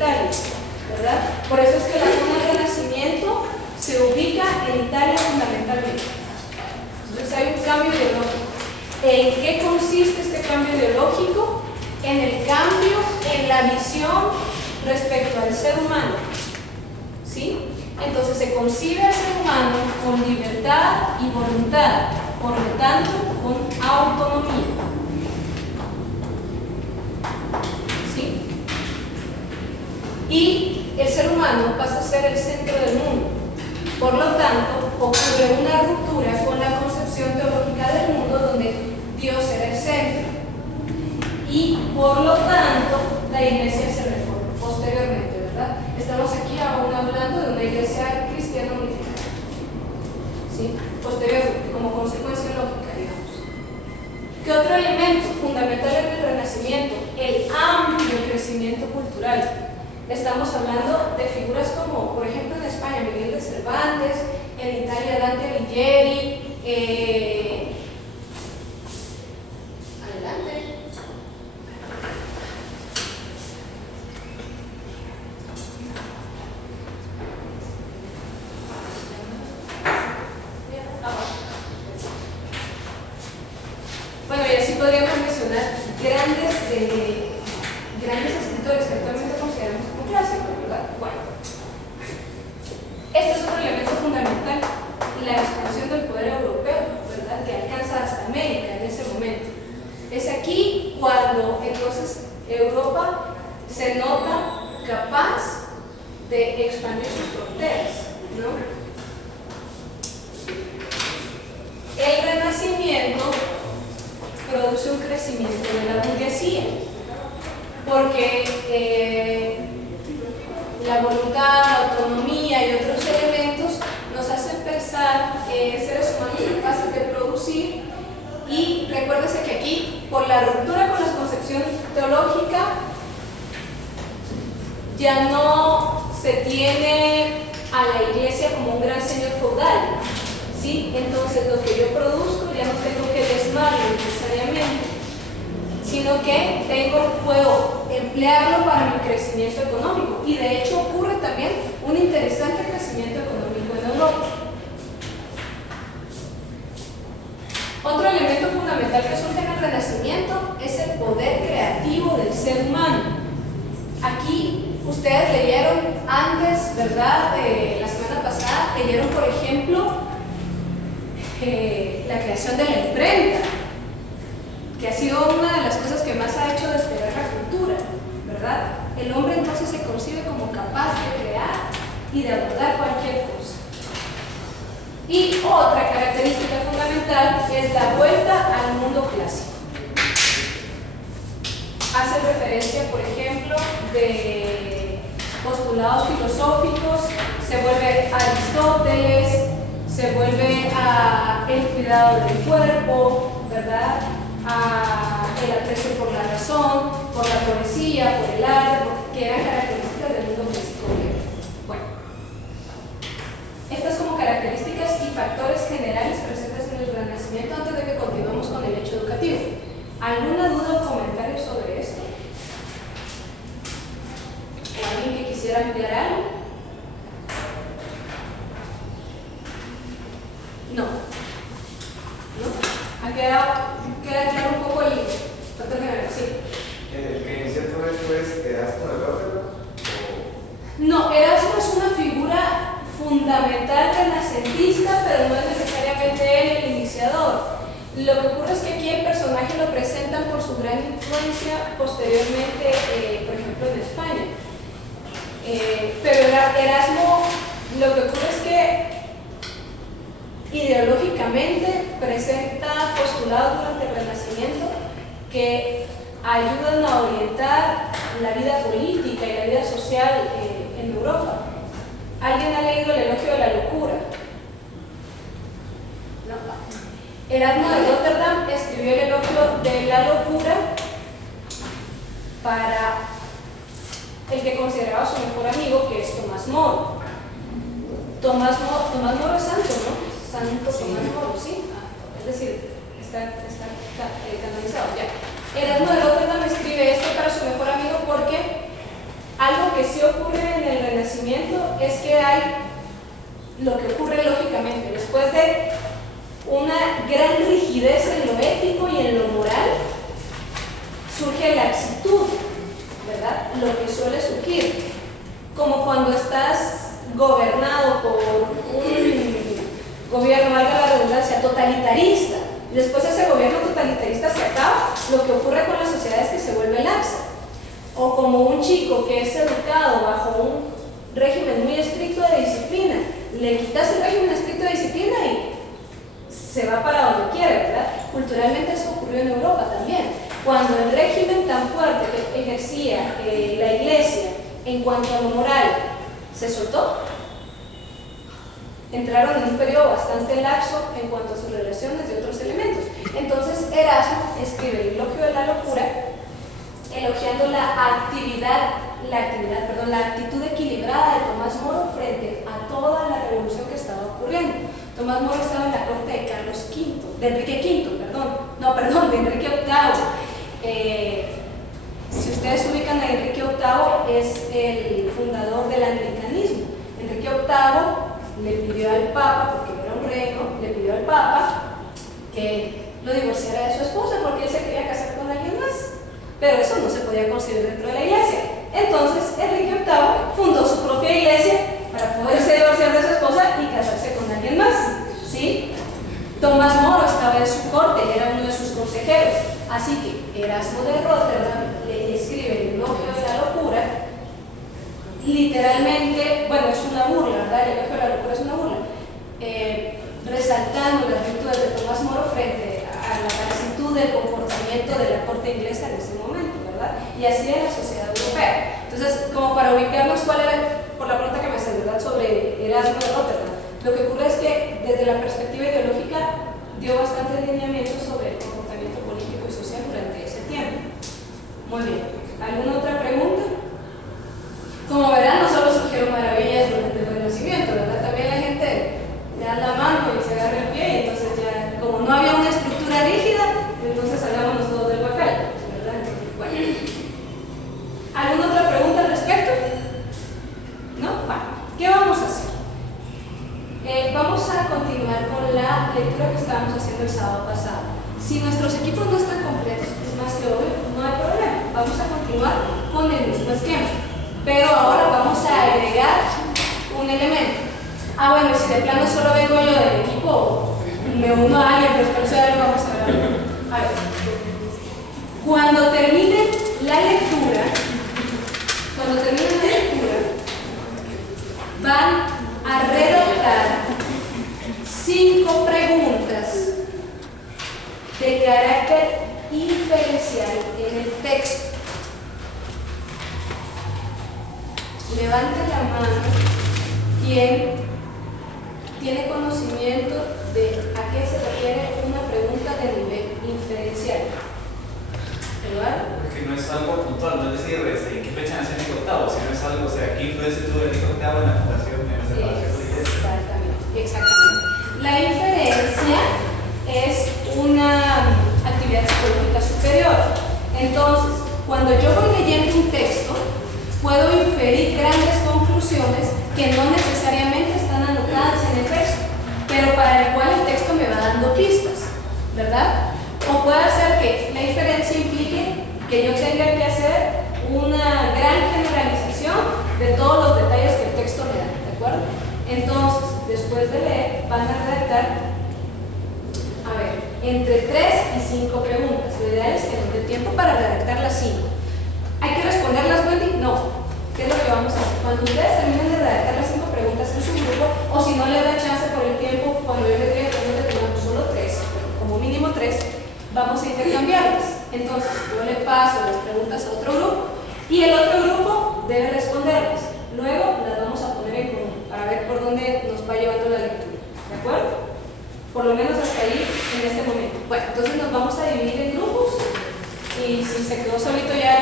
Italia, ¿verdad? Por eso es que la cuna del Renacimiento se ubica en Italia fundamentalmente. Entonces hay un cambio ideológico. ¿En qué consiste este cambio ideológico? En el cambio en la visión respecto al ser humano. ¿Sí? Entonces se concibe al ser humano con libertad y voluntad, por lo tanto con autonomía. ¿Sí? Y el ser humano pasa a ser el centro del mundo. Por lo tanto, ocurre una ruptura con la concepción teológica del mundo donde Dios era el centro. Y por lo tanto, la iglesia se reforma posteriormente, ¿verdad? Estamos aquí aún hablando de una iglesia cristiana unificada. ¿Sí? Posteriormente, como consecuencia lógica, digamos. ¿Qué otro elemento fundamental en el Renacimiento? El amplio crecimiento cultural. Estamos hablando de figuras como, por ejemplo, en España, Miguel de Cervantes, en Italia, Dante Alighieri, adelante. Bueno, y así podríamos mencionar grandes escritores que actualmente consideramos como clásicos, ¿verdad? Bueno, este es otro elemento fundamental, la expansión del poder europeo, ¿verdad? Que alcanza hasta América en ese momento. Es aquí cuando entonces Europa se nota capaz de expandir sus fronteras, ¿no? El Renacimiento produce un crecimiento de la burguesía, porque la voluntad, la autonomía y otros elementos nos hacen pensar seres humanos capaces de producir. Y recuérdese que aquí, por la ruptura con la concepción teológica, ya no se tiene a la iglesia como un gran señor feudal, ¿sí? Entonces lo que yo produzco ya no tengo que desmarlo necesariamente, sino que puedo emplearlo para mi crecimiento económico. Y de hecho ocurre también un interesante crecimiento económico en Europa. Otro elemento fundamental que surge en el Renacimiento es el poder creativo del ser humano. Aquí ustedes leyeron antes, ¿verdad? La semana pasada leyeron, por ejemplo, la creación de la imprenta, que ha sido una de las cosas que más ha hecho despegar la cultura, ¿verdad? El hombre entonces se concibe como capaz de crear y de abordar cualquier cosa. Y otra característica fundamental es la vuelta al mundo clásico. Hace referencia, por ejemplo, de postulados filosóficos, se vuelve a Aristóteles, se vuelve a el cuidado del cuerpo, ¿verdad? A el aprecio por la razón, por la poesía, por el arte, que eran características del mundo clásico griego. Bueno, estas como características y factores generales presentes en el Renacimiento antes de que continuemos con el hecho educativo. ¿Alguna duda o comentario sobre esto? ¿O alguien que quisiera ampliar algo? No. ¿No? ¿Ha queda claro un poco el sí? ¿El que inició todo esto es Erasmo de Rotterdam? No, Erasmo es una figura fundamental renacentista, pero no es necesariamente él el iniciador. Lo que ocurre es que aquí el personaje lo presentan por su gran influencia posteriormente, por ejemplo, en España. Pero Erasmo, lo que ocurre es que ideológicamente presenta postulados durante el Renacimiento que ayudan a orientar la vida política y la vida social en Europa. ¿Alguien ha leído el Elogio de la Locura? No. Erasmo de Rotterdam escribió el Elogio de la Locura para el que consideraba su mejor amigo, que es Tomás Moro. Tomás Moro es santo, ¿no? Santo Tomás Moro, ¿sí? Es decir, está canonizado ya. Erasmo de Rotterdam escribe esto para su mejor amigo porque algo algo que sí ocurre en el Renacimiento es que hay lo que ocurre lógicamente. Después de una gran rigidez en lo ético y en lo moral, surge laxitud, ¿verdad? Lo que suele surgir, como cuando estás gobernado por un gobierno, valga la redundancia, totalitarista. Después ese gobierno totalitarista se acaba, lo que ocurre con la sociedad es que se vuelve laxa. O como un chico que es educado bajo un régimen muy estricto de disciplina, le quitas el régimen estricto de disciplina y se va para donde quiere, ¿verdad? Culturalmente eso ocurrió en Europa también. Cuando el régimen tan fuerte que ejercía la iglesia en cuanto a lo moral se soltó, entraron en un periodo bastante laxo en cuanto a sus relaciones de otros elementos. Entonces Erasmo escribe el Elogio de la Locura, elogiando la actitud equilibrada de Tomás Moro frente a toda la revolución que estaba ocurriendo. Tomás Moro estaba en la corte de Carlos V, de Enrique VIII, de Enrique VIII. Si ustedes ubican a Enrique VIII, es el fundador del anglicanismo. Enrique VIII le pidió al Papa, porque era un reino, le pidió al Papa que lo divorciara de su esposa porque él se quería casar con alguien más. Pero eso no se podía conseguir dentro de la iglesia. Entonces Enrique VIII fundó su propia iglesia para poderse divorciar de su esposa y casarse con alguien más, ¿sí? Tomás Moro estaba en su corte y era uno de sus consejeros. Así que Erasmo de Rotterdam le escribe el Elogio de la Locura, literalmente, bueno, es una burla, ¿verdad? El Elogio de la Locura es una burla, resaltando las virtudes de Tomás Moro frente a la laxitud del comportamiento de la corte inglesa en ese momento, ¿verdad? Y así en la sociedad europea. Entonces, como para ubicarnos cuál era, por la pregunta que me hacen, ¿verdad?, sobre Erasmo de Rotterdam, lo que ocurre es que desde la perspectiva ideológica dio bastantes lineamientos sobre el comportamiento político y social durante ese tiempo. Muy bien. ¿Alguna otra pregunta? Como verán, no solo surgieron maravillas durante el Renacimiento, ¿verdad? También la gente le da la mano y se agarra el pie, y entonces ya, como no había una estructura rígida, entonces salgábamos todos del guacal, ¿verdad? Bueno. ¿Alguna otra pregunta al respecto? ¿No? Bueno, ¿qué vamos a hacer? Vamos a continuar con la lectura que estábamos haciendo el sábado pasado. Si nuestros equipos no están completos, es más que obvio, no hay problema. Vamos a continuar con el mismo esquema. Pero ahora vamos a agregar un elemento. Bueno, si de plano solo vengo yo del equipo, me uno a alguien, pero eso ya lo vamos a ver. A ver. Cuando terminen la lectura, van a redactar 5 preguntas de carácter inferencial en el texto. Levante la mano quien tiene conocimiento de a qué se refiere una pregunta de nivel inferencial. ¿Eduardo? Porque no es algo puntual, no es decir en qué fecha nació Enrique VIII, sino es algo, o sea, qué influencia tuvo Enrique VIII en la fundación, en la separación de la iglesia. Exactamente. La inferencia es una actividad psicológica superior. Entonces, cuando yo voy leyendo un texto, puedo inferir grandes conclusiones que no necesariamente están anotadas en el texto, pero para el cual el texto me va dando pistas, ¿verdad? O puede hacer que la inferencia implique que yo tenga que hacer una gran generalización de todos los detalles que el texto me da, ¿de acuerdo? Entonces, después de leer, van a redactar, entre 3 y 5 preguntas. Lo ideal es que nos dé tiempo para redactar las 5. ¿Hay que responderlas, Wendy? No. ¿Qué es lo que vamos a hacer? Cuando ustedes terminen de redactar las 5 preguntas en su grupo, o si no les da chance por el tiempo, cuando yo les diga que no tengamos solo 3, pero como mínimo 3, vamos a intercambiarlas. Entonces, yo le paso las preguntas a otro grupo y el otro grupo debe responderlas. Luego las vamos a poner en común para ver por dónde nos va llevando la lectura. ¿De acuerdo? Por lo menos hasta ahí en este momento. Bueno, entonces nos vamos a dividir en grupos y si se quedó solito ya